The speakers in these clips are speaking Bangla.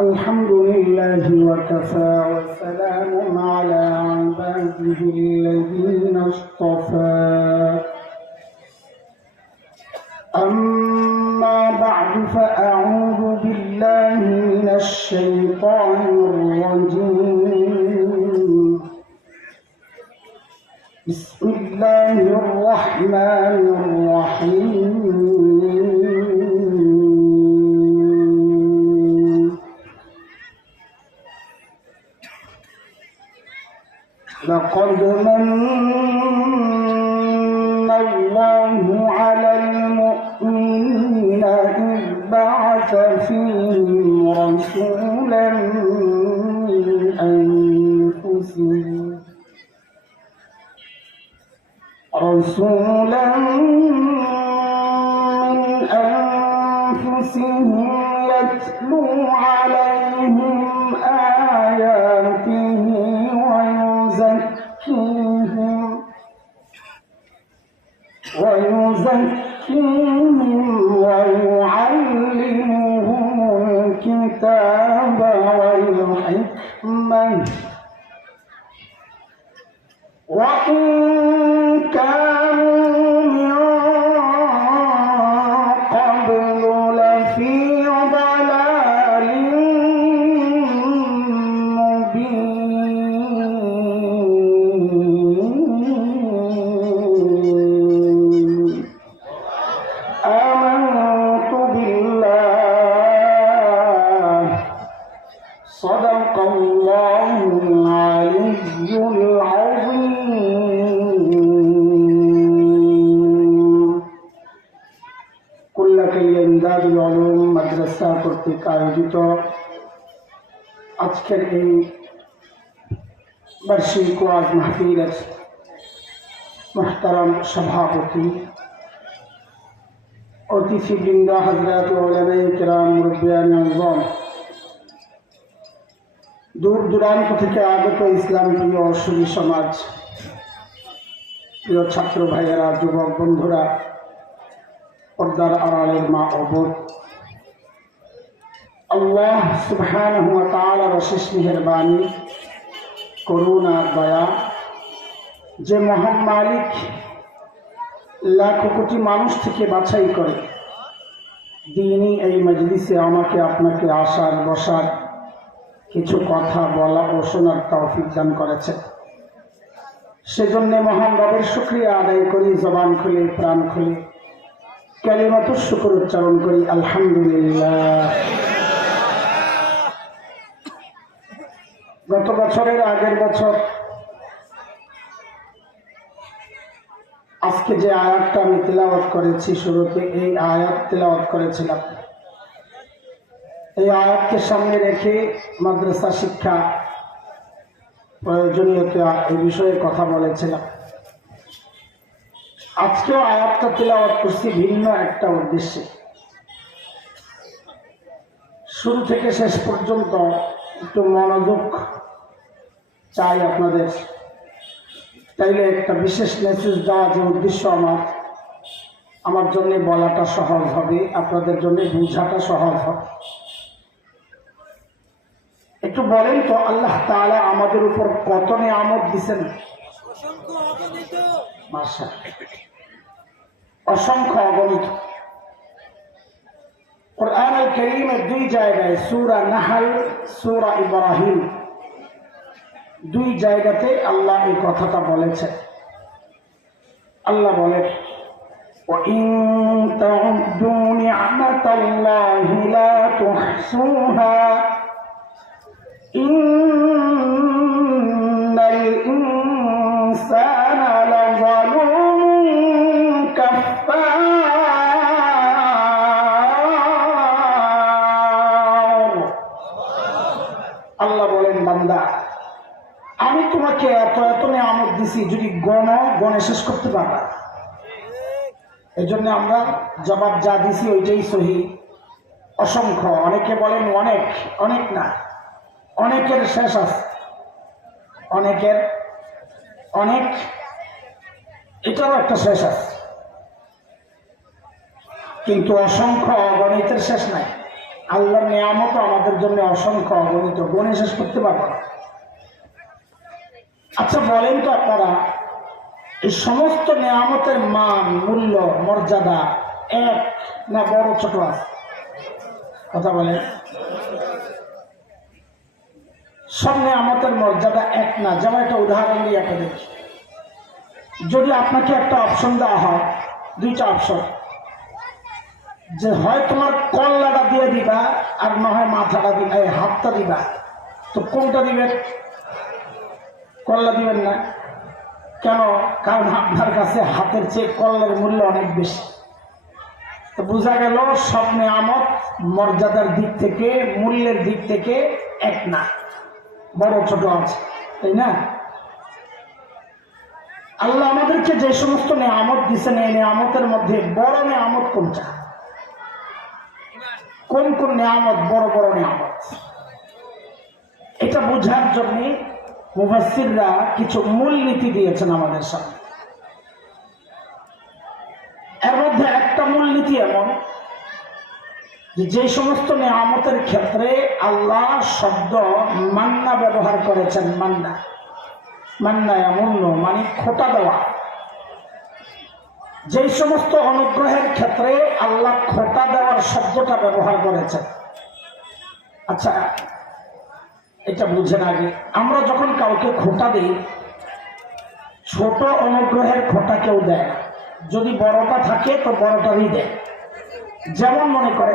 الحمد لله وكفى وسلام على عباده الذين اصطفى أما بعد فأعوذ بالله من الشيطان الرجيم بسم الله الرحمن الرحيم لقد من الله على المؤمنين إذ بعث فيهم رسولا من أنفسهم يتلو عليهم آياته ويزكيهم ويعلمهم الكتاب والحكمة وإن كانوا من قبل لفي ضلال مبين آمنت بالله صدق الله العلي العظيم কুল্লাকাইয়ান্দাদ উলুম মাদ্রাসা কর্তৃক আয়োজিত আজকের এই বার্ষিক ওয়াজ মাহফিলের মুহতারাম সভাপতি অতিথিবৃন্দ হযরত উলামায়ে কেরাম মুরব্বিয়ান আযম দূর দূরান্ত থেকে আগত ইসলাম প্রিয় সুধী সমাজ প্রিয় ছাত্র ভাইয়েরা যুবক বন্ধুরা পর্দার আড়ালের মা ও বোন আল্লাহ সুবহানাহু ওয়া তাআলার অশেষ মেহেরবানি করুণা দয়া যে মহান মালিক লাখ কোটি মানুষ থেকে বাছাই করে দিনই এই মজলিসে আমাকে আপনাকে আসার বসার কিছু কথা বলা ও শোনার তৌফিক দান করেছে সেজন্য মহান রবের শুকরিয়া আদায় করি জবান খুলে প্রাণ খুলে কালিমাতুশ শুকর উচ্চারণ করি আলহামদুলিল্লাহ। গত বছরের আগের বছর আজকে যে আয়াতটা আমি তিলাওয়াত করেছি শুরুতে এই আয়াত তিলাওয়াত করেছিলাম এই আয়াতকে সামনে রেখে মাদ্রাসা শিক্ষা প্রয়োজনীয়তা এই বিষয়ে কথা বলেছিলাম। আজকেও আয়াতটা তিলাওয়াত করছি ভিন্ন একটা উদ্দেশ্যে। শুরু থেকে শেষ পর্যন্ত একটু মনোযোগ চাই আপনাদের, তাইলে একটা বিশেষ মেসেজ দেওয়া যে উদ্দেশ্য আমার জন্য বলাটা সহজ হবে, আপনাদের জন্য বোঝাটা সহজ হবে। একটু বলেন তো আল্লাহ তাআলা আমাদের উপর কত নিয়ামত দিয়েছেন? অসংখ্য অগণিত। কুরআনুল কারীমের দুই জায়গায় সূরা নাহল, সূরা ইব্রাহিম, দুই জায়গাতে আল্লাহ এই কথাটা বলেছেন। আল্লাহ বলেন وَإِن تَعُدُّوا نِعْمَةَ اللَّهِ لَا تُحْصُوهَا إِنَّ الْإِنسَانَ لَظَلُومٌ كَفَّارٌ। আল্লাহ বলেন বান্দা আমি তোমাকে এত এত নিয়ামত দিছি, যদি গণে শেষ করতে পারবা। এই জন্য আমরা জবাব যা দিছি ওইটাই সহি, অসংখ্য, অনেকে বলেন অনেক, অনেক না, অনেকের শেষ আছে, অনেকের অনেক, এটারও একটা শেষ আছে, কিন্তু অসংখ্য অগণিতের শেষ নাই। আল্লাহর নিয়ামত আমাদের জন্য অসংখ্য অগণিত, গণে শেষ করতে পারবো না। আচ্ছা বলেন তো আপনারা, এই সমস্ত নিয়ামতের মান, মূল্য, মর্যাদা এক না বড় ছোট আছে? কথা বলেন। সব নিয়ামতের মর্যাদা এক না। যেমন একটা উদাহরণ দিয়ে একটা দেখি, যদি আপনাকে একটা অপশন দেওয়া হয়, দুইটা অপশন, যে হয় তোমার কল্লাটা দিয়ে দিবা আর না হয় মাথাটা দিবা, হাতটা দিবা, তো কোনটা দিবেন? কল্লা দিবেন না কেন? কারণ আপনার কাছে হাতের চেয়ে কল্লার মূল্য অনেক বেশি। তো বোঝা গেল সব নিয়ামত মর্যাদার দিক থেকে, মূল্যের দিক থেকে এক না, বড় ছোট আছে, তাই না? আল্লাহ আমাদেরকে যে সমস্ত নিয়ামত দিচ্ছেন, এই নিয়ামতের মধ্যে বড় নিয়ামত কোনটা? কোন কোন নিয়ামত বড় বড় নিয়ামত? এটা বোঝার জন্য মুফাসসিররা কিছু মূলনীতি দিয়েছেন আমাদের সামনে। এর মধ্যে একটা মূলনীতি এমন, যে সমস্ত নিয়ামতের ক্ষেত্রে আল্লাহ শব্দ মান্না ব্যবহার করেছেন, মান্না, মান্না এমন্য মানে খোটা দেওয়া। যে সমস্ত অনুগ্রহের ক্ষেত্রে আল্লাহ খোটা দেওয়ার শব্দটা ব্যবহার করেছেন, আচ্ছা এটা বুঝেন আগে। আমরা যখন কাউকে খোটা দিই, ছোট অনুগ্রহের খোটা কেউ দেয় না, যদি বড়টা থাকে তো বড়টারই দেয়। যেমন মনে করে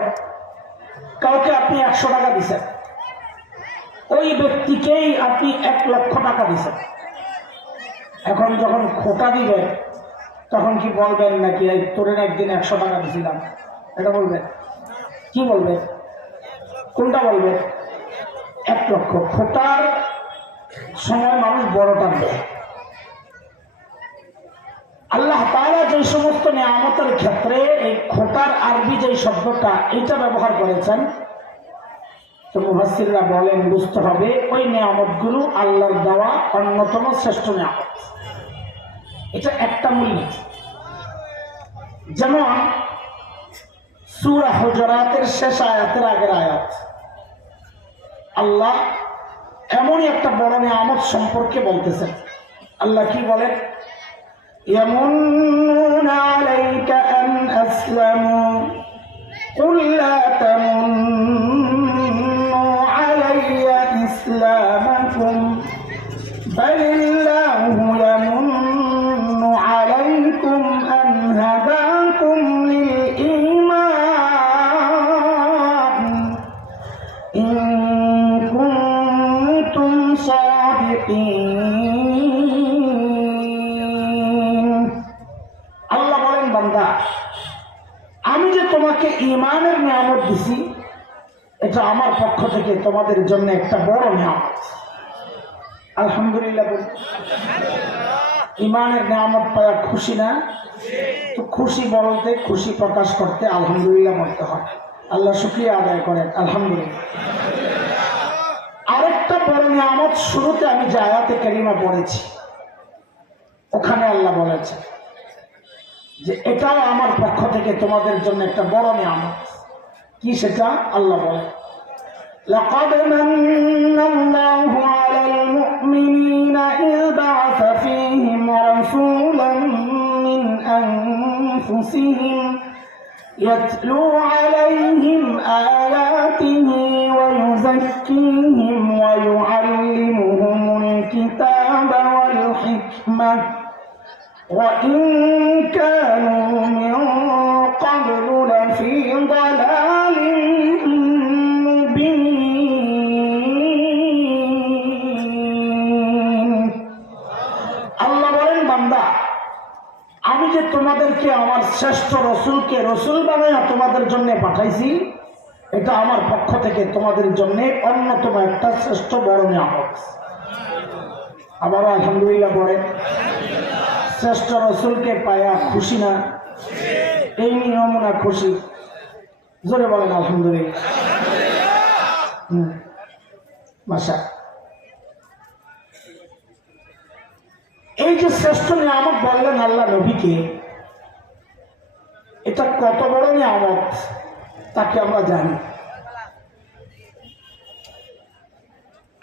কাউকে আপনি 100 টাকা দিচ্ছেন, ওই ব্যক্তিকেই আপনি 1 লক্ষ টাকা দিচ্ছেন। এখন যখন খোটা দিবেন তখন কি বলবেন নাকি এই তোরের একদিন 100 টাকা দিছিলাম, এটা বলবেন? কি বলবেন? কোনটা বলবেন? 1 লক্ষ। খোটার সময় মানুষ বড়টা দেয়। আল্লাহ তাআলা যে সমস্ত নিয়ামতের ক্ষেত্রে এই খোটার আরবি যে শব্দটা এটা ব্যবহার করেছেন, তো মুফাসসিররা বলেন বুঝতে হবে ওই নিয়ামতগুলো আল্লাহর দেওয়া অন্যতম শ্রেষ্ঠ নিয়ামত। এটা একটা মূলনীতি। যেমন সূরা হুজুরাতের শেষ আয়াতের আগের আয়াত, আল্লাহ এমনই একটা বড় নিয়ামত সম্পর্কে বলতেছেন। আল্লাহ কি বলেন? يمنون عليك أن أسلموا قل لا تمنوا علي إسلامكم بل الله يمن عليكم أن هداكم للإيمان إن كنتم صادقين। আমি যে তোমাকে ঈমানের নিয়ামত দিছি, এটা আমার পক্ষ থেকে তোমাদের জন্য একটা বড় নিয়ামত। আলহামদুলিল্লাহ। ঈমানের নিয়ামত পাওয়া খুশি না? তো খুশি বলতে, খুশি প্রকাশ করতে আলহামদুলিল্লাহ বলতে হয়। আল্লাহ শুকরিয়া আদায় করেন, আলহামদুলিল্লাহ। আরেকটা বড় নিয়ামত শুরুতে আমি যে আয়াতে কারিমা পড়েছি, ওখানে আল্লাহ বলেছে যে এটাও আমার পক্ষ থেকে তোমাদের জন্য একটা বড় নিয়ামত। কি সেটা? আল্লাহ বলে لقد من الله على المؤمنين إذ بعث فيهم رسولا من أنفسهم يتلو عليهم آياته ويزكيهم ويعلمهم الكتاب والحكمة وإن كانوا من قبل لفي ضلال مبين। আল্লাহ বলেন, বান্দা আমি যে তোমাদেরকে আমার শ্রেষ্ঠ রসুলকে রসুল বানায়া তোমাদের জন্য পাঠাইছি, এটা আমার পক্ষ থেকে তোমাদের জন্য অন্যতম একটা শ্রেষ্ঠ বড় নিয়ামত। আবারও আলহামদুলিল্লাহ বলেন। শ্রেষ্ঠ রসুলকে পায়া খুশি না? এই নিয়ম না খুশি? জোরে বলেন আলহামদুলিল্লাহ। মাশা, এই যে শ্রেষ্ঠ নিয়ামত বললেন আল্লাহ নবীকে, এটা কত বড় নিয়ামত তাকে আমরা জানি?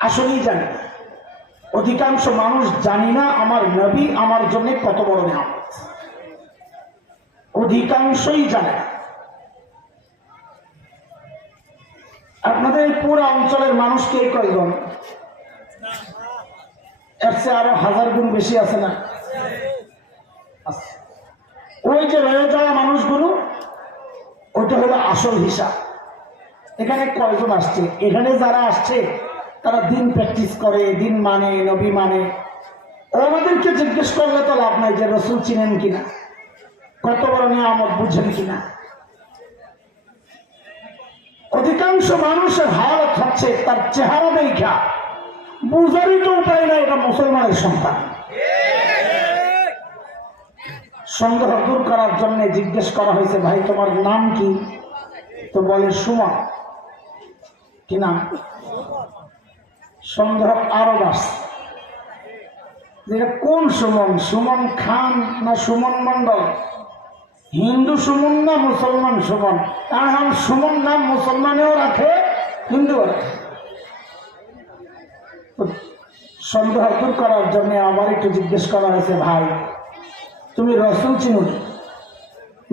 আসলেই জানি না। অধিকাংশ মানুষ জানি না আমার নবী আমার জন্য কত বড় নিয়ামত, অধিকাংশই জানে না। আপনাদের এই পুরো অঞ্চলের মানুষ কে কয়জন? এর চেয়ে আরো 1000 গুণ বেশি আছে না? ওই যে রয়ে যাওয়া মানুষগুলো, ওইটা হলো আসল হিসাব। এখানে কয়জন আসছে? এখানে যারা আসছে তারা দিন প্র্যাকটিস করে, দিন মানে, নবী মানে। ওনাদেরকে জিজ্ঞেস করলে তো লাভ নাই যে রসুল চিনেন কিনা, কত বড় নিয়ামত বুঝেন কিনা। অধিকাংশ মানুষের হালত হচ্ছে তার চেহারা দেখা বুঝারই তো উপায় না এটা মুসলমানের সন্তান। সন্দেহ দূর করার জন্য জিজ্ঞেস করা হয়েছে, ভাই তোমার নাম কি? তো বলে সুমন। কি নাম? সন্দেহ আরো বাড়ছে, কোন সুমন? সুমন খান না সুমন মন্ডল? হিন্দু সুমন না মুসলমান সুমন? কারণ সুমন নাম মুসলমানেও রাখে, হিন্দুও রাখে। সন্দেহ দূর করার জন্য আবার একটু জিজ্ঞেস করা হয়েছে, ভাই তুমি রসুল চিনো?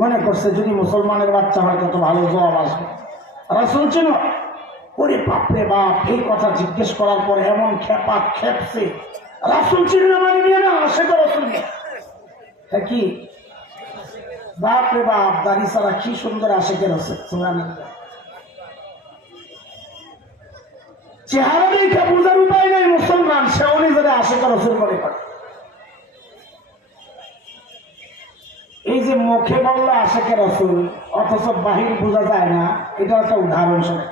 মনে করছে যদি মুসলমানের বাচ্চা হয় তত ভালো জবাব আসবে। রসুল চিনো? ওরে বাপরে বাপ, এই কথা জিজ্ঞেস করার পর এমন খেপা খেপছে, রাসূল চিনলে মানে নিয়ে না আসে তো রসুল হ্যাঁ কি বাপরে বাপ, দাড়ি ছাড়া কি সুন্দর আসে কে রসুল। চেহারা দেখে বুঝার উপায় নাই মুসলমান, সে অনুযায়ী আসে কে রসুল করে করে। এই যে মুখে বললো আশেকে রসুল, অথচ বাহির বোঝা যায় না, এটা একটা উদাহরণ। শুনে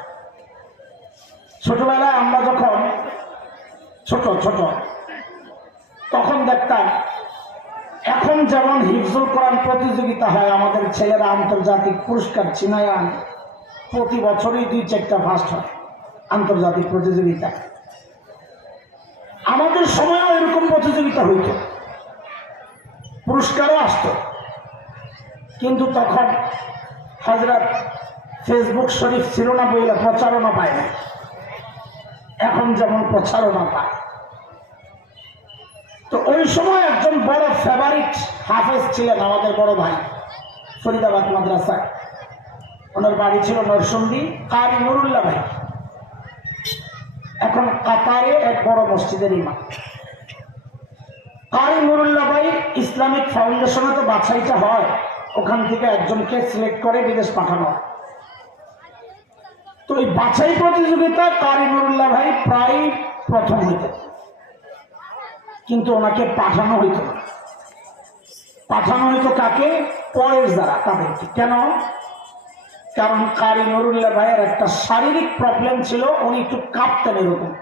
ছোটবেলায় আমরা যখন ছোট ছোট তখন দেখতাম, এখন যেমন হিফজুল কোরআন প্রতিযোগিতা হয়, আমাদের ছেলেরা আন্তর্জাতিক পুরস্কার ছিনায় আনে, প্রতি বছরই 2-4টা ফার্স্ট হয় আন্তর্জাতিক প্রতিযোগিতা। আমাদের সময়ও এরকম প্রতিযোগিতা হইত, পুরস্কারও আসতো। কিন্তু তখন হযরত ফেসবুক শরীফ ছিল না বলে প্রচারণা পায় না, এখন যেমন প্রচারণা পায়। তো ওই সময় একজন বড় ফেভারিট হাফেজ ছিলেন আমাদের বড় ভাই, ফরিদাবাদ মাদ্রাসায়। ওনার বাড়ি ছিল নরসিংদী, কারি নুরুল্লাহ ভাই। এখন কাতারে এক বড় মসজিদের ইমাম। কারি নুরুল্লাহ ভাই ইসলামিক ফাউন্ডেশনে তো বাছাইটা হয়, ওখান থেকে একজনকে সিলেক্ট করে বিদেশ পাঠানো। তো এই বাছাই প্রতিযোগিতা কারি নুরুল্লাহ ভাই প্রায় প্রথম হইতেন, কিন্তু ওনাকে পাঠানো হইত না। পাঠানো হইতো কাকে? পরের যারা, তাদেরকে। কেন? কারণ কারি নুরুল্লাহ ভাইয়ের একটা শারীরিক প্রবলেম ছিল, উনি একটু কাঁপতেন এরকম।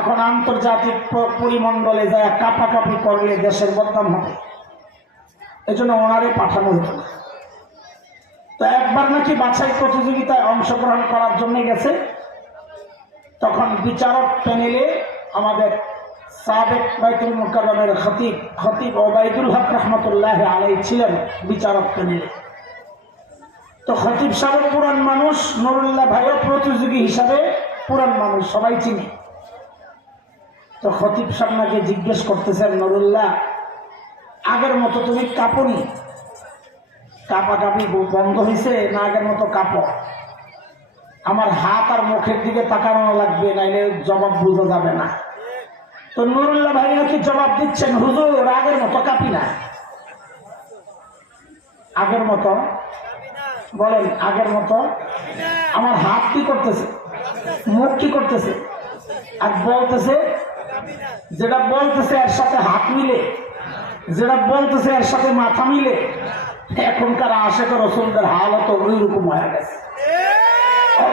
এখন আন্তর্জাতিক পরিমণ্ডলে যায় কাঁপাকাঁপি করলে দেশের বদনাম হবে, এজন্য ওনারে পাঠানো হতো না। তো একবার নাকি বাছাই প্রতিযোগিতায় অংশগ্রহণ করার জন্য গেছে, তখন বিচারক প্যানেলে আমাদের সাবেক বাইতুল মুকাররমের খতিব ওবায়দুল হক রহমতুল্লাহ আলাইহি ছিলেন বিচারক প্যানেলে। তো খতিব সাহেব পুরান মানুষ, নুরুল্লাহ ভাইও প্রতিযোগী হিসাবে পুরান মানুষ, সবাই চিনি। তো খতিব সাহেব নাকি জিজ্ঞেস করতেছেন, নুরুল্লাহ আগের মতো তুমি কাঁপনি? কাঁপাকাঁপি বন্ধ হয়েছে না আগের মতো কাঁপো? আমার হাত আর মুখের দিকে তাকানো লাগবে, নাইলে জবাব বোঝা যাবে না। তো নুরুল্লাহ ভাই নাকি জবাব দিচ্ছেন, হুজুর আগের মতো কাঁপি না। আগের মতো বলেন, আগের মতো? আমার হাত কি করতেছে, মুখ কি করতেছে, আর বলতেছে, যেটা বলতেছে এর সাথে হাত মিলে, যেটা বলতেছে এর সাথে মাথা মিলে। এখনকার আশেকের রসুলদের হালত ওইরকম হয়ে গেছে।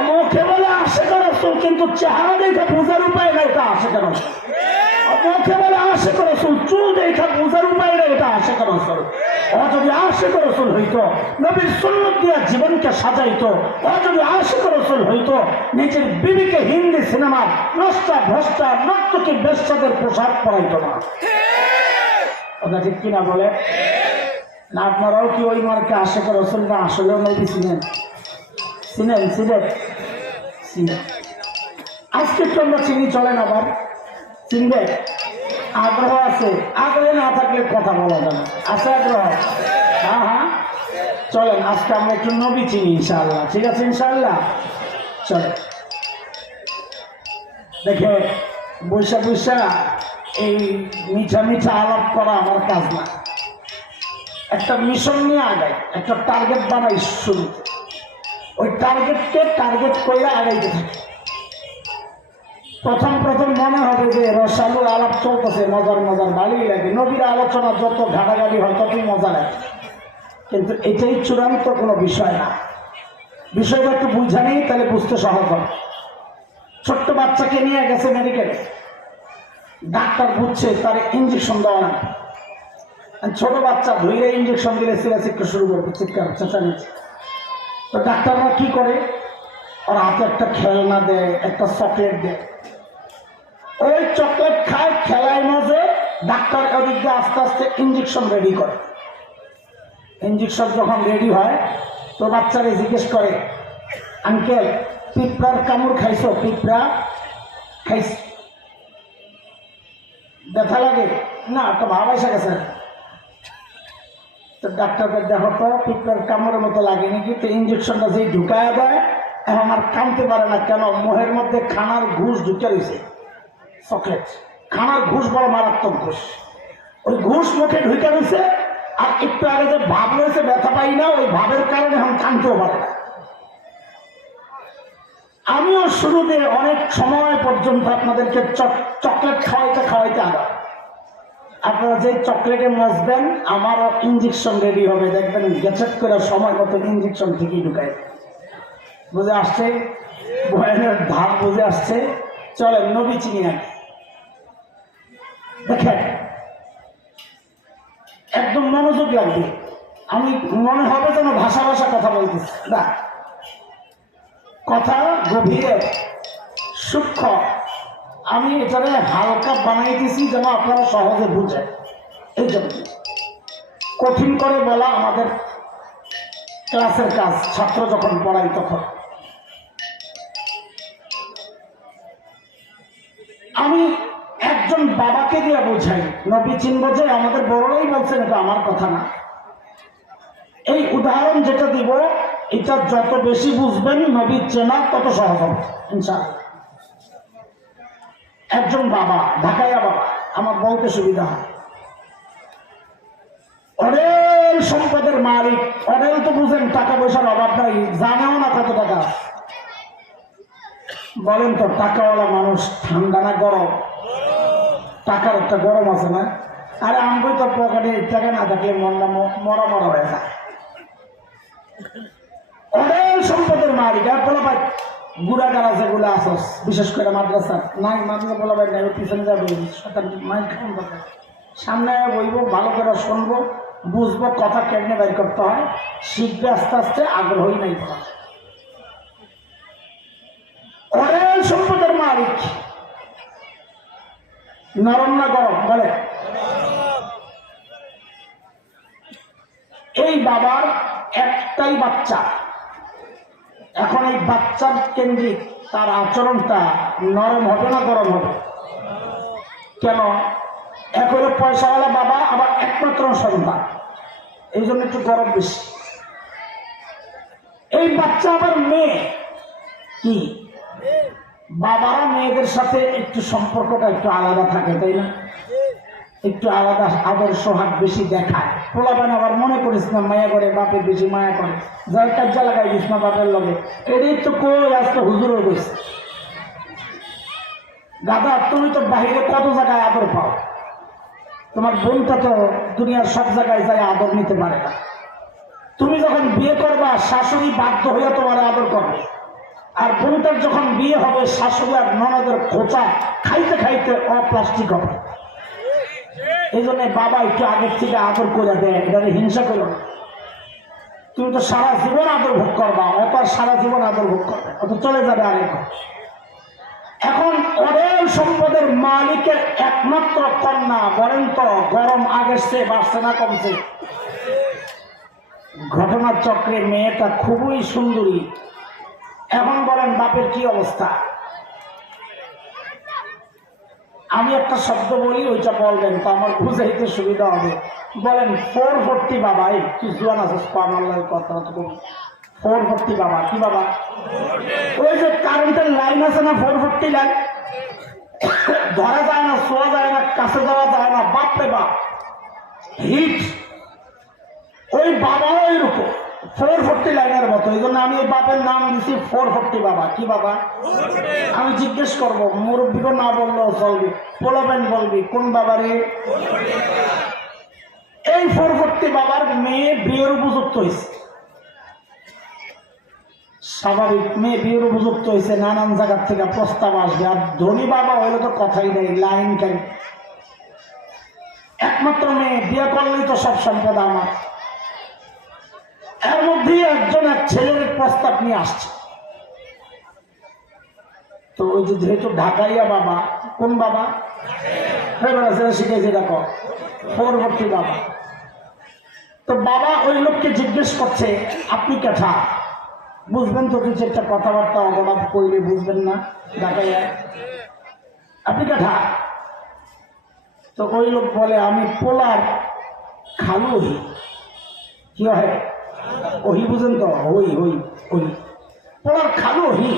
মুখে বলে আশেকের রসুল, কিন্তু চেহারা দেখে বোঝার উপায় নাই এটা আশেকের রসুল। মুখে বলে আশেক রাসূল, চুল দেখা বোঝার উপায় নেই এটা আশেক রাসূল। ও যদি আশেক রাসূল হইতো, নবীর সুন্নাত দিয়া জীবনকে সাজাইতো, ও যদি আশেক রাসূল হইতো, নিজের বিবিকে হিন্দি সিনেমা নষ্টা ভ্রষ্টা নর্তকী বেশ্যাদের পোশাক পরাইতো না। ওটা ঠিক কিনা বলে না? আপনারাও কি ওই মার্কে আশেক রাসূল না আসলেও নবী চিনেন? চিনেন চিনেন চিনেন। আজকে তো আমরা চিনি, চলেন আবার চিনবে? আগ্রহ আছে? আগ্রহ না থাকলে কথা বলা যাবে। আছে আগ্রহ? হ্যাঁ হ্যাঁ, চলেন আজকে আমরা একটু নবী চিনি ইনশাআল্লাহ। ঠিক আছে ইনশাআল্লাহ, চলে। দেখে বৈশা বৈশা এই মিঠা মিঠা আলাপ করা আমার কাজ না। একটা মিশন নিয়ে আগাই, একটা টার্গেট বানাই শুরুতে, ওই টার্গেটকে টার্গেট করে আগাইতে থাকি। প্রথম প্রথম মনে হবে যে রসালুর আলাপ চলতেছে, মজার মজার ভালোই লাগে। নবীর আলোচনা যত ঘাটাঘাটি হয় ততই মজা লাগে, কিন্তু এটাই চূড়ান্ত কোনো বিষয় না। বিষয়টা একটু বুঝা নেই, তাহলে বুঝতে সহজ হয়। ছোট্ট বাচ্চাকে নিয়ে গেছে মেডিকেলে, ডাক্তার বুঝছে তার ইঞ্জেকশন দেওয়া না। ছোট বাচ্চা ধুইলে ইঞ্জেকশন দিলে চিৎকার শুরু করবে, চিৎকার চেঁচামেচি। তো ডাক্তাররা কি করে, ওর হাতে একটা খেলনা দেয়, একটা চকলেট দেয়। ওই চকলেট খায়, খেলায় মজে। ডাক্তার ওদিকে আস্তে আস্তে ইঞ্জেকশন রেডি করে। ইঞ্জেকশন যখন রেডি হয় তো বাচ্চারে জিজ্ঞেস করে, আঙ্কেল পিঁপড়ার কামড় খাইছো? পিঁপড়া খাইছ? ব্যথা লাগে না? একটা ভাব এসে গেছে। তো ডাক্তারকে দেখো তো পিঁপড়ার কামড়ের মতো লাগে নাকি? তো ইঞ্জেকশনটা যেই ঢুকায় দেয়, এখন আর কামতে পারে না। কেন? মোহের মধ্যে খানার ঘুষ ঢুকে রয়েছে। চকলেট খানার ঘুষ বড় মারাত্মক ঘুষ। ওই ঘুষ মুখে ঢুকে রয়েছে, আর একটু আগে যে ভাব রয়েছে ব্যথা পাই না, ওই ভাবের কারণে এখন কামতেও পারে না। আমিও শুরুতে অনেক সময় পর্যন্ত আপনাদেরকে চকলেট খাওয়াইতে খাওয়াইতে আগে আপনারা যে চকলেটে মজবেন, আমারও ইঞ্জেকশন রেডি হবে। দেখবেন গেছেট করে সময় মতো ইঞ্জেকশন ঠিকই ঢুকায়। বুঝে আসছে? বয়ানের ধাপ বুঝে আসছে? চলেন নবী চিনি নাকি দেখেন, একদম মনোযোগ লাগবে। আমি মনে হবে যেন ভাষা ভাষা কথা বলতেছি না, কথা গভীরে সূক্ষ্ম। আমি এটারে হালকা বানাইতেছি যেন আপনারা সহজে বুঝেন। এই জন্য কঠিন করে বলা আমাদের ক্লাসের কাজ। ছাত্র যখন পড়াই তখন আমি একজন বাবাকে দিয়ে বোঝাই, নবী চিনব যে আমাদের বড়রাই বলছেন, এটা আমার কথা না। এই উদাহরণ যেটা দিব, এটা যত বেশি বুঝবেন নবী চেনা তত সহজ হবে ইনশাআল্লাহ। একজন বাবা, ঢাকাইয়া বাবা, আমার বলতে সুবিধা হয়, অনেক সম্পদের মালিক। অনেক তো বুঝেন টাকা পয়সার অভাব নাই, জানেও না কত টাকা। বলেন তো টাকাওয়ালা মানুষ ঠান্ডা না গরম? টাকার একটা গরম আছে না? আরে আমি তো পকেটে টাকা না থাকলে মনটা মরা মরা হয়ে যায়। অনেক সম্পদের মালিক। আর বলা ভাই গুড়াগার আছে, গুলো আসস, বিশেষ করে মাদ্রাসা নাই, মাদ্রাসা বলা ভাই নাই, পিছনে যাবে মাইক খাওয়ান দরকার। সামনে বইব, ভালো করে শুনবো, বুঝবো কথা কেমনে বের করতে হয়, শিখবে আস্তে আস্তে। আগ্রহই নাই পড়া। অনেক সম্পদের মালিক, নরম না গরম? বলে এই বাবার একটাই বাচ্চা। এখন এই বাচ্চার কেন্দ্রিক তার আচরণটা নরম হবে না গরম হবে? কেন? এক হলো পয়সাওয়ালা বাবা, আবার একমাত্র সন্তান, এই জন্য একটু গরম বেশি। এই বাচ্চা আবার মেয়ে, কি বাবারা মেয়েদের সাথে একটু সম্পর্কটা একটু আলাদা থাকে, তাই না? একটু আলাদা আদর সোহাগ বেশি দেখায়। পোলাপান আবার মনে করিস না মায়া করে, বাপের বেশি মায়া করে, যার কাজা লাগাই দিস না বাপের লগে। এটাই তো কই আজকে হুজুর হয়ে গেছে। দাদা তুমি তো বাহিরে কত জায়গায় আদর পাও, তোমার বোনটা তো দুনিয়ার সব জায়গায় যায় আদর নিতে পারে না। তুমি যখন বিয়ে করবা শাশুড়ি বাধ্য হইয়া তোমার আদর করবে, আর বোনটার যখন বিয়ে হবে শাশুড়ি আর ননদের খোঁচা খাইতে খাইতে অপ্লাস্টিক হবে। এই জন্য বাবা একটু আগের থেকে আদর করে দেয়, এটা হিংসা করো না। তুমি তো সারা জীবন আদর ভোগ করবা, অত সারা জীবন আদর ভোগ করবে, অত চলে যাবে আরেক। এখন অঢেল সম্পদের মালিকের একমাত্র কন্যা, বলেন তো গরম আগের চেয়ে বাড়ছে না কমছে? ঘটনার চক্রে মেয়েটা খুবই সুন্দরী। এখন বলেন বাপের কি অবস্থা? আমি একটা শব্দ বলি, ওইটা বলবেন তো আমার বুঝাইতে সুবিধা হবে। বলেন 440 বাবা। এই কি জোয়ান আছে, কথা 440 বাবা। কি বাবা? ওই যে কারেন্টের লাইন আছে না, 440 লাইন, ধরা যায় না, শোয়া যায় না, কাছে যাওয়া যায় না, বাপরে বাপ হিট। ওই বাবাও এরকম 440 লাইনের মতো। এই জন্য আমি ওই বাপের নাম দিছি 440 বাবা। কি বাবা? আমি জিজ্ঞেস করবো, মুরব্বীকে না বললেও চলবে, পোলাবেন বলবি কোন বাবারে? এই 440 বাবার মেয়ে বিয়ের উপযুক্ত হয়েছে। স্বাভাবিক, মেয়ে বিয়ের উপযুক্ত হয়েছে, নানান জায়গার থেকে প্রস্তাব আসবে। আর ধনী বাবা হলে তো কথাই নেই, লাইন কেন। একমাত্র মেয়ে, বিয়ে করলেই তো সব সম্পদ আমার। এর মধ্যেই একজন এক ছেলের প্রস্তাব নিয়ে আসছে। তো ওই যে যেহেতু ঢাকাইয়া বাবা, কোন বাবা? শিখেছে দেখো 440 বাবা। তো বাবা ওই লোককে জিজ্ঞেস করছে, আপনি কেঠা? বুঝবেন তো, কিছু একটা কথাবার্তা অবলাপ করলে বুঝবেন না, ঢাকাইয়া। আপনি কেঠা? তো ওই লোক বলে, আমি পোলার খালু হই। কি হয়? ওহি বুঝেন তো, ওই ওই ওই পোলার খালু ওহি।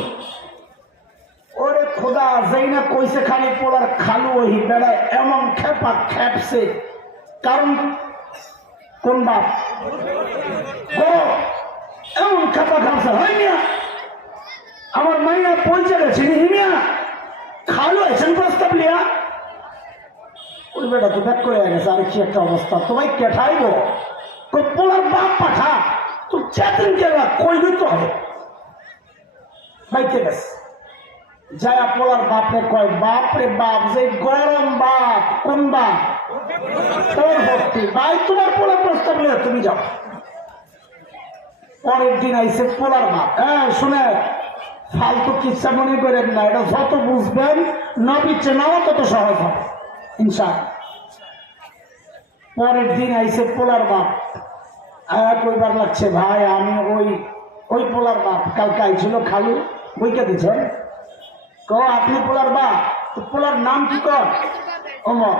ওরে খোদা, যেই না কইছে খালি পোলার খালু ওহি, বেড়ায় এমন খেপা খেপছে। কারণ কোন বাপ এমন খেপা খাপছে, হয় মিয়া আমার মাইয়া পৌঁছে গেছে হিমিয়া খালু আছেন প্রস্তাব লিয়া। ওই বেটা তো ব্যাক করে গেছে, আর কি একটা অবস্থা। তোমায় কেঠাইব পোলার বাপ পাঠা, তুই চেতন কেলা কইবি তো বাইতে গেছে। যায় পোলার বাপরে কয়, বাপরে বাপ, যে গরম বাপ। কোন বাপ? 440 ভাই, তোমার পোলার প্রস্তাব নিয়ে তুমি যাও। পরের দিন আইসে পোলার বাপ। হ্যাঁ শুনে, ফালতু কিচ্ছা মনে করেন না, এটা যত বুঝবেন নবী চেনাও তত সহজ হবে ইনশাআল্লাহ। পরের দিন আইসে পোলার বাপ। কইবার লাগছে, ভাই আমি ওই পোলার বাপ, কালকে আইছিল খালু, বইকে দিচ্ছেন। আপনি পোলার বাপ? পোলার নাম কি? কর অমর।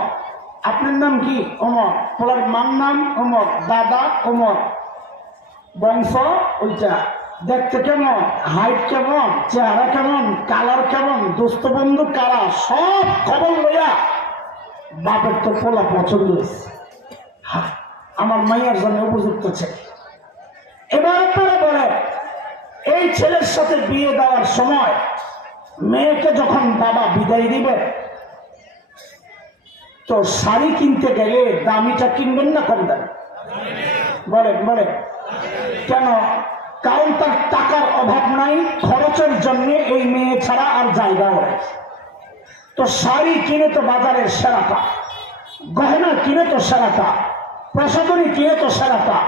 আপনার নাম কি? অমর। পোলার মার নাম অমর, দাদা অমর, বংশ ওইটা। দেখতে কেমন, হাইট কেমন, চেহারা কেমন, কালার কেমন, দোস্ত বন্ধু কারা, সব খবর লইয়া বাপের তো পোলা পছন্দ হয়েছে, আমার মাইয়ার জন্য উপযুক্ত ছেলে। এবার আপনারা বলেন, এই ছেলের সাথে বিয়ে দেওয়ার সময় মেয়েকে যখন বাবা বিদায় দিবে, তো শাড়ি কিনতে গেলে দামিটা কিনবেন না কম দামি? বলেন বলেন কেন? কারণ তার টাকার অভাব নাই, খরচের জন্য এই মেয়ে ছাড়া আর জায়গাও নেই। তো শাড়ি কিনে তো বাজারের সেরাটা, গহনা কিনে তো সেরাটা, প্রসাধনী কিনে তো সেরাটা,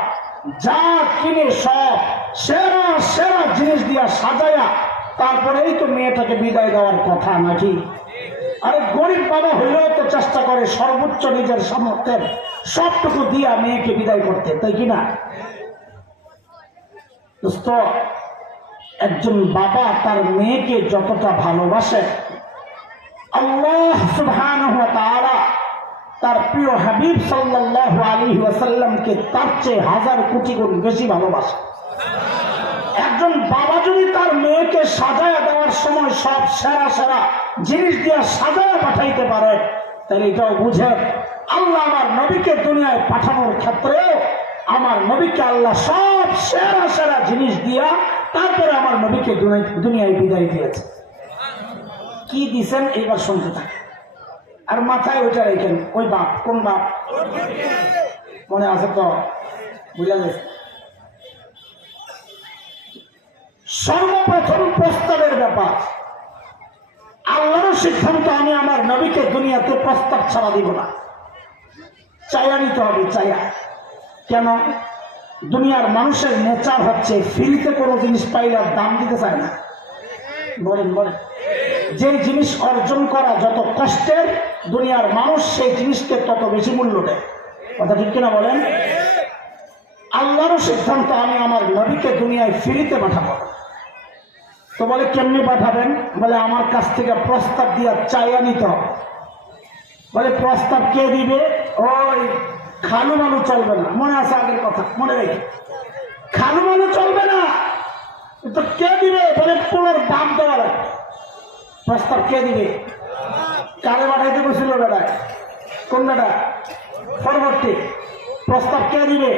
যা কিনে সব সেরা সেরা জিনিস দিয়া সাজায়া তারপরেই তো মেয়েটাকে বিদায় দেওয়ার কথা নাকি? আরে গরিব বাবা হইলেও তো চেষ্টা করে সর্বোচ্চ নিজের সামর্থ্যের সবটুকু দিয়া মেয়েকে বিদায় করতে, তাই কিনা? দোস্ত, একজন বাবা তার মেয়েকে যতটা ভালোবাসে, আল্লাহ সুবহানাহু ওয়া তাআলা তার প্রিয় হাবিব সাল্লাল্লাহু আলাইহি ওয়াসাল্লামকে তার চেয়ে 1000 কোটি গুণ বেশি ভালোবাসে। একজন বাবা যদি তার মেয়েকে সাজায়া দেওয়ার সময় সব সেরা সেরা জিনিস দিয়ে সাজায়া পাঠাইতে পারে, তাহলে এটাও বুঝে আল্লাহ আমার নবীকে দুনিয়ায় পাঠানোর ক্ষেত্রেও আমার নবীকে আল্লাহ সব সেরা সেরা জিনিস দিয়া তারপরে আমার নবীকে দুনিয়ায় বিদায় দিয়েছে। কি দিছেন এইবার শুনতে থাকে, আর মাথায় ওইটা রেখেন। ওই বাপ কোন বাপ মনে আছে তো? বুঝা গেছে? সর্বপ্রথম প্রস্তাবের ব্যাপার। আল্লাহর সিদ্ধান্ত, আমি আমার নবীকে দুনিয়াতে প্রস্তাব ছাড়া দিব না, চায়া নিতে হবে, চায়া। কেন? দুনিয়ার মানুষের নেচার হচ্ছে ফ্রিতে কোনো জিনিস পাইলে আর দাম দিতে চায় না। বলেন বলেন, যে জিনিস অর্জন করা যত কষ্টের, দুনিয়ার মানুষ সেই জিনিসকে তত বেশি মূল্য দেয়। কথা ঠিক কিনা বলেন? আল্লাহর সিদ্ধান্ত, আমি আমার নবীকে দুনিয়ায় ফ্রিতে পাঠাবো। তো বলে কেমনি পাঠাবেন? বলে আমার কাছ থেকে প্রস্তাব দিয়া চাইয়া নিতে হবে। বলে প্রস্তাব কে দিবে? ওই খালু মানু চলবে না। মনে আছে আগের কথা? মনে রেখে, খালু মানু চলবে না। তো কে দিবে? বলে পুরোর বাপ দেওয়া লাগবে। প্রস্তাব কে দিবে? কারে পাঠাইতে বসছিল বেড়ায়? কোন বেটা? পরবর্তী প্রস্তাব কে দিবে?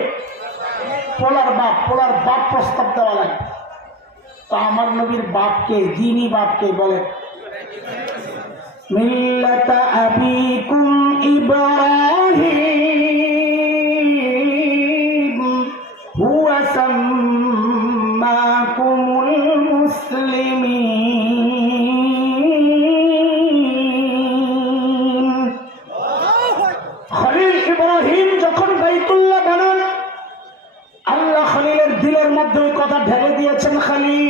পোলার বাপ। পোলার বাপ প্রস্তাব দেওয়া লাগবে। তো আমার নবীর বাপকে, দিনী বাপকে বলে মিল্লাতা আবিকুম ইব্রাহিম হুয়া সাম্মাকুমুল মুসলিমিন। খলিল ইব্রাহিম যখন বাইতুল্লাহ বানান, আল্লাহ খলিলের দিলের মধ্যে ওই কথা ঢেলে দিয়েছেন, খলিল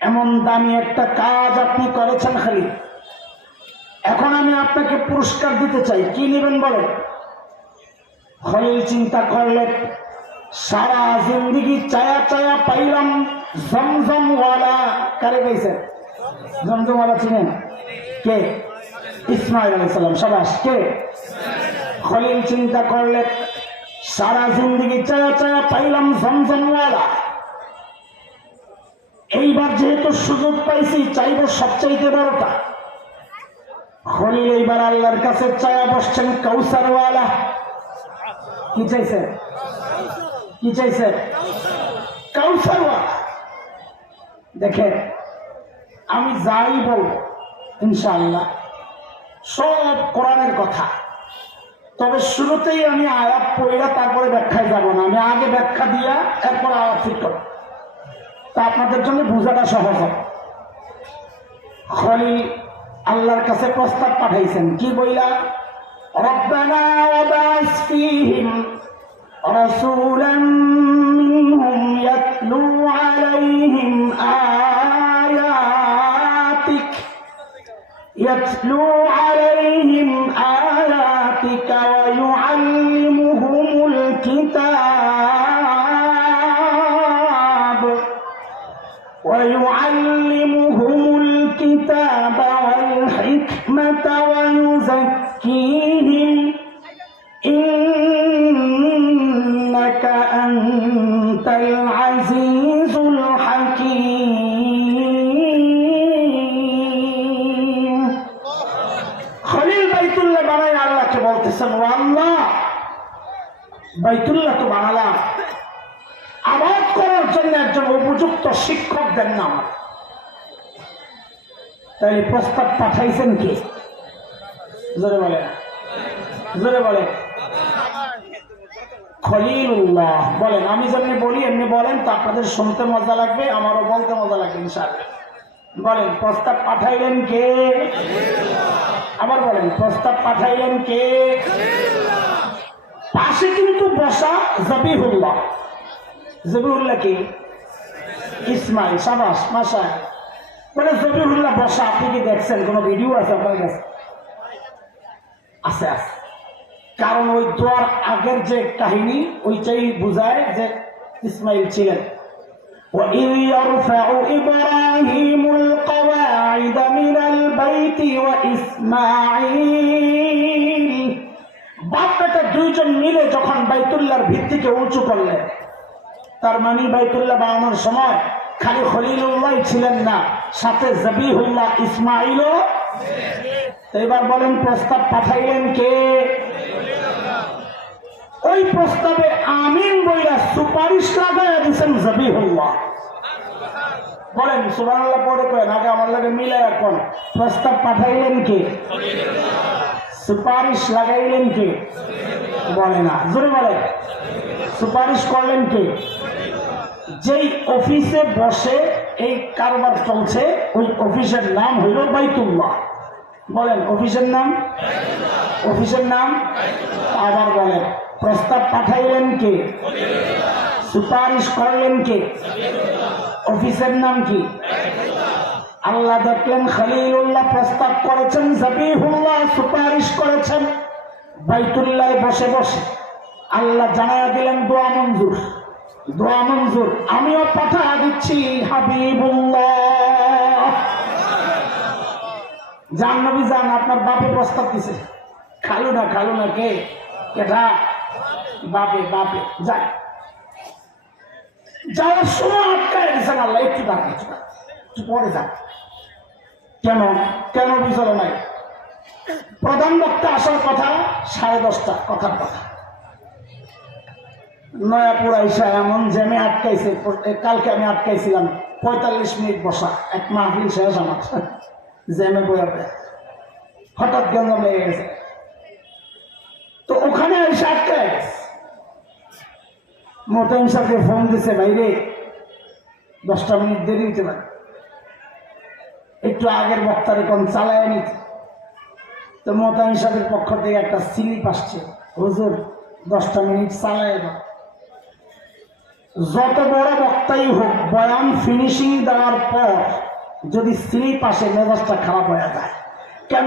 এমন দামি একটা কাজ আপনি করেছেন খলিল, এখন আমি আপনাকে পুরস্কার দিতে চাই। কি নেবেন বলেন? খলিল চিন্তা করলেন, সারা জিন্দিগি চায়া চায়া পাইলাম জমজমওয়ালা। কারে পেয়েছেন? জমজমওয়ালা চিনেন? কে? ইসমাইল আলাইহিস সালাম। সাবাস। কে? খলিল চিন্তা করলেন, সারা জিন্দিগি চায়া চায়া পাইলাম জমজমওয়ালা, এইবার যেহেতু সুযোগ পাইছি চাইব সবচাইতে বড়টা। খলিল এইবার আল্লাহর কাছে চায়া বসছেন কাউসারওয়ালা। কি চাইছে? কি চাইছে? কাউসারওয়ালা। দেখে আমি যাই বলবো ইনশাআল্লাহ সব কোরআনের কথা, তবে শুরুতেই আমি আয়াত পড়া তারপরে ব্যাখ্যায় যাব না। আমি আগে ব্যাখ্যা দিয়া এরপর আয়াত ঠিক করব, তা আপনাদের জন্য বোঝাটা সহজ হবে। খলিল আল্লাহর কাছে প্রস্তাব পাঠাইছেন, কি বইলা? রব্বানা ওয়াবাস ফীহিম রাসূলান মিনহুম ইয়াতলু আলাইহিম আয়াতিক আয়াতিকা ওয়া ইউআল্লিমুহুমুল কিতাব ওয়াল হিকমাতা ওয়া ইউযাক্কিহিম ইন্নাকা আনতাল আজিজুল হাকীম। খলিল বাইতুল্লাহ বানায় আল্লাহকে বলতেছেন, ও আল্লাহ, বাইতুল্লাহ তো বানালাম, আবাদ করার জন্য একজন উপযুক্ত শিক্ষক দেন না আমার। তাই প্রস্তাব পাঠাইছেন কি? জোরে বলে, জোরে বলে। খলিলুল্লাহ। বলেন, আমি যেমনি বলি এমনি বলেন, তো আপনাদের শুনতে মজা লাগবে, আমারও বলতে মজা লাগবে ইনশাআল্লাহ। বলেন, প্রস্তাব পাঠাইলেন কে? আবার বলেন, প্রস্তাব পাঠাইলেন কে? পাশে কিন্তু বসা জবিহুল্লাহ। জবিহুল্লাহ কি? ইসমাইল। সাবাস, মাশা। বলে জবিহুল্লাহ বসা, আপনি কি দেখছেন? কোন ভিডিও আছে আপনার কাছে? আছে, আছে। কারণ ওই দোয়ার আগের যে কাহিনী ওইটাই বুঝায় যে ইসমাইল ছিলেন। وَإِذْ يَرْفَعُ إِبْرَاهِيمُ الْقَوَاعِدَ مِنَ الْبَيْتِ وَإِسْمَاعِيلُ। বাপ বেটা দুইজন মিলে যখন বাইতুল্লাহর ভিত্তিকে উঁচু করলেন, তার মানে বাইতুল্লাহ বানানোর সময় খালি খলিলুল্লাহ ছিলেন না, সাথে জবিহুল্লাহ ইসমাইলও। এবার বলেন, প্রস্তাব পাঠাইলেন কে? ওই প্রস্তাবে আমিন বইলা সুপারিশ লাগাইয়া দিচ্ছেন জবিহুল্লাহ। বলেন সুবহানাল্লাহ পরে করেন, আগে আমার লাগে মিলাইয়া কোন প্রস্তাব পাঠাইলেন কে? সুপারিশ লাগাইলেন কে? বলে না, জোরে বলে। সুপারিশ করলেন কে? যেই অফিসে বসে এই কারবার চলছে ওই অফিসের নাম হইল বাইতুল্লাহ। বলেন অফিসের নাম? অফিসের নাম আবার বলেন। প্রস্তাব পাঠাইলেন কে? সুপারিশ করলেন কে? অফিসের নাম কি? আল্লাহ দেখলেন খলিলুল্লাহ প্রস্তাব করেছেন, জবিহুল্লাহ সুপারিশ করেছেন, বাইতুল্লাহ বসে বসে আল্লাহ জানায়া দিলেন দোয়া মঞ্জুর, দোয়া মঞ্জুর, আমিও পাঠা দিচ্ছি হাবিবুল্লাহ। জান নবী যান, আপনার বাপে প্রস্তাব দিছে। খালু না কে? এটা বাপে বাপে যায়। যাওয়ার সময় আটকায় দিচ্ছেন আল্লাহ, একটু দাঁড়া একটু পরে যান। কেন কেন বিচারে নাই? প্রধান বক্তা আসার কথা 10:30 কথার কথা। নয়াপুর আইসা এমন জ্যামে আটকাইছে, কালকে আমি আটকাইছিলাম 45 মিনিট বসা, এক মাহফিল শেষ আমার জ্যামে বয়া বয়া, হঠাৎ গঞ্জাম লেগে গেছে। তো ওখানে এসে আটকায় গেছে। মোতায়েম সাহেবকে ফোন দিছে, বাইরে 10টা মিনিট দেরি হতে পারে, একটু আগের বক্তারে কোন চালায় নিতে। তো মোতায়েম সাহেবের পক্ষ থেকে একটা স্লিপ আসছে, হুজুর 10টা মিনিট চালায় দাও। যত বড় বক্তাই হোক, বয়ান ফিনিশিং দেওয়ার পর যদি স্লিপ আসে মেজাজটা খারাপ হয়ে যায়। কেন?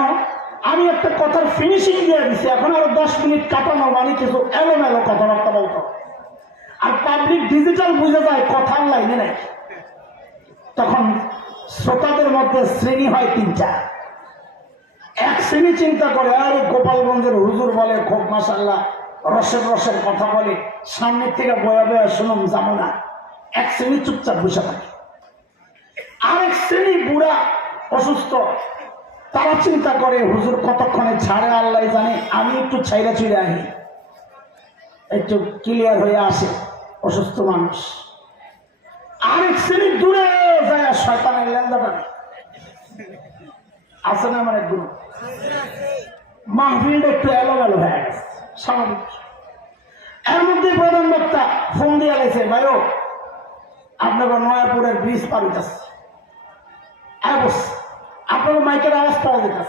আমি একটা কথার ফিনিশিং দিয়ে দিচ্ছি, এখন আরো 10 মিনিট কাটানো মানে কিছু এলোমেলো কথাবার্তা বলতো। আর পাবলিক ডিজিটাল বুঝে যায় কথার লাইনে নেই। তখন শ্রোতাদের মধ্যে শ্রেণী হয় 3টা। এক শ্রেণী চিন্তা করে, আরে গোপালগঞ্জের হুজুর বলে খুব মাশাআল্লাহ রসের রসের কথা বলে, সামনের থেকে বয়া বয়া শুনুন যাবো না। এক শ্রেণী চুপচাপ বসে থাকে। আরেক শ্রেণী বুড়া অসুস্থ, তারা চিন্তা করে হুজুর কতক্ষণে ছাড়ে আল্লাহ জানে, আমি একটু ছাইরা ছুঁড়ে আনি, একটু ক্লিয়ার হয়ে আসে অসুস্থ মানুষ। আরেক শ্রেণী দূরে যায় শয়তানের লেন্দা পাবে। আছে না আমার এক গুরু? মাহফিলটা একটু এলোমেলো হয়ে গেছে, স্বাভাবিক। এর মধ্যে প্রধান বক্তা ফোন দিয়ে গেছে, ভাইও আপনার নয়াপুরের ব্রিজ পার হইতেছে, আপনার মাইকের আওয়াজ পাওয়া যেতেছে।